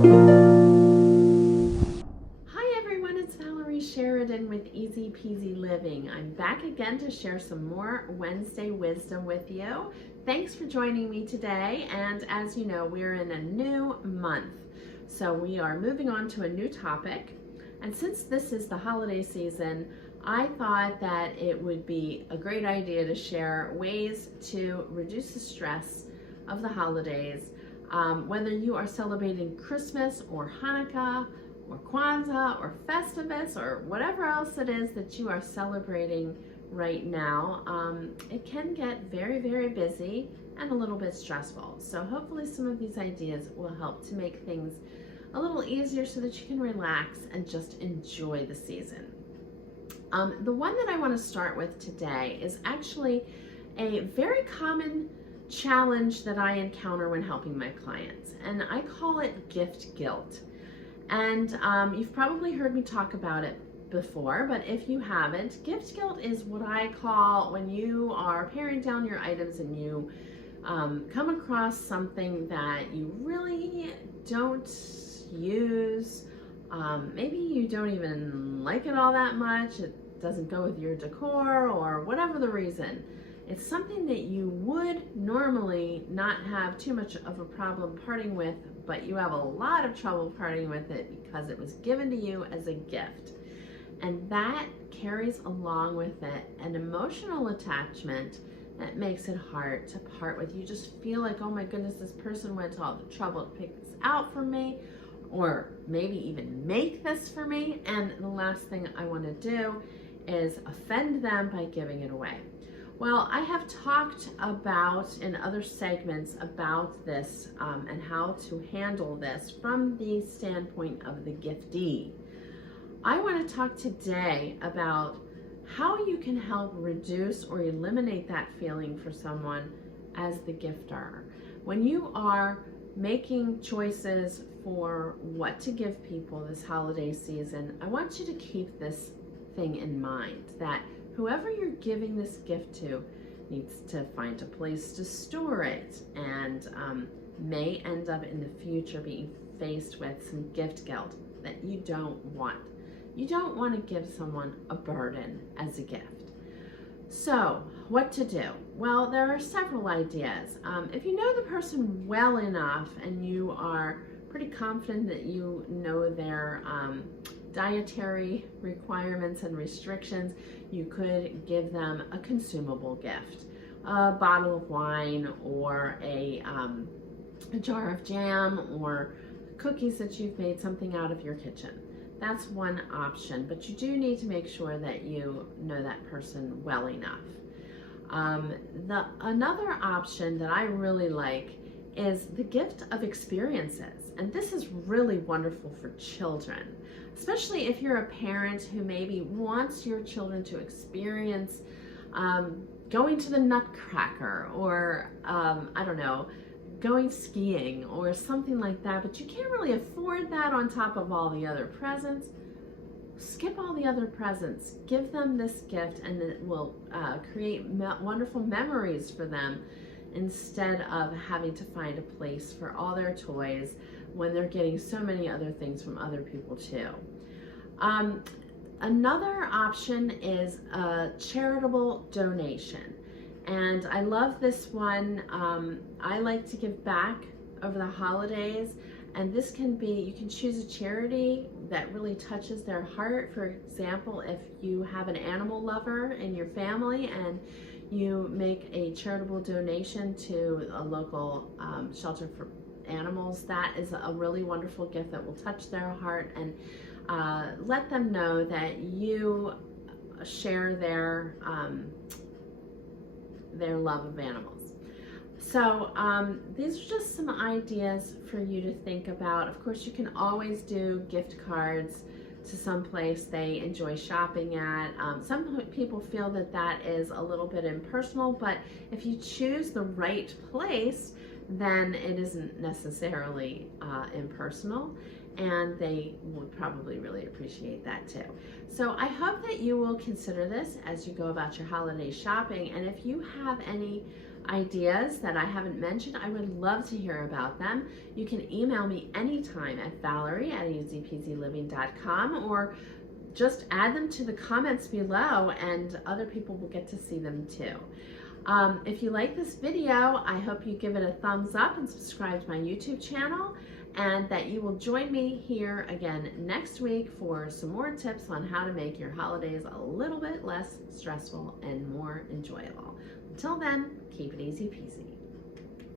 Hi everyone, it's Valerie Sheridan with Easy Peasy Living. I'm back again to share some more Wednesday wisdom with you. Thanks for joining me today, and as you know, we're in a new month. So we are moving on to a new topic, and since this is the holiday season, I thought that it would be a great idea to share ways to reduce the stress of the holidays, whether you are celebrating Christmas or Hanukkah or Kwanzaa or Festivus or whatever else it is that you are celebrating right now. It can get very, very busy and a little bit stressful. So hopefully some of these ideas will help to make things a little easier so that you can relax and just enjoy the season. The one that I want to start with today is actually a very common challenge that I encounter when helping my clients, and I call it gift guilt. And you've probably heard me talk about it before, but if you haven't, gift guilt is what I call when you are paring down your items and you come across something that you really don't use. Maybe you don't even like it all that much. It doesn't go with your decor or whatever the reason. It's something that you would normally not have too much of a problem parting with, but you have a lot of trouble parting with it because it was given to you as a gift. And that carries along with it an emotional attachment that makes it hard to part with. You just feel like, oh my goodness, this person went to all the trouble to pick this out for me, or maybe even make this for me, and the last thing I want to do is offend them by giving it away. Well, I have talked about in other segments about this and how to handle this from the standpoint of the giftee. I want to talk today about how you can help reduce or eliminate that feeling for someone as the gifter. When you are making choices for what to give people this holiday season, I want you to keep this thing in mind, that whoever you're giving this gift to needs to find a place to store it, and may end up in the future being faced with some gift guilt that you don't want. You don't want to give someone a burden as a gift. So what to do? Well, there are several ideas. If you know the person well enough and you are pretty confident that you know their dietary requirements and restrictions, you could give them a consumable gift, a bottle of wine, or a jar of jam, or cookies that you've made something out of your kitchen. That's one option, but you do need to make sure that you know that person well enough. Another option that I really like is the gift of experiences, and this is really wonderful for children, especially if you're a parent who maybe wants your children to experience going to the Nutcracker, or I don't know, going skiing or something like that, but you can't really afford that on top of all the other presents. Skip all the other presents, give them this gift, and it will create wonderful memories for them, instead of having to find a place for all their toys when they're getting so many other things from other people too. Another option is a charitable donation. And I love this one. I like to give back over the holidays, and this can be, you can choose a charity that really touches their heart. For example, if you have an animal lover in your family and you make a charitable donation to a local shelter for animals, that is a really wonderful gift that will touch their heart and let them know that you share their love of animals. So these are just some ideas for you to think about. Of course, you can always do gift cards to some place they enjoy shopping at. Some people feel that that is a little bit impersonal, but if you choose the right place, then it isn't necessarily impersonal, and they would probably really appreciate that too. So I hope that you will consider this as you go about your holiday shopping, and if you have any ideas that I haven't mentioned, I would love to hear about them. You can email me anytime at valerie@easypeasyliving.com, or just add them to the comments below and other people will get to see them too. If you like this video, I hope you give it a thumbs up and subscribe to my YouTube channel, and that you will join me here again next week for some more tips on how to make your holidays a little bit less stressful and more enjoyable. Until then, keep it easy peasy.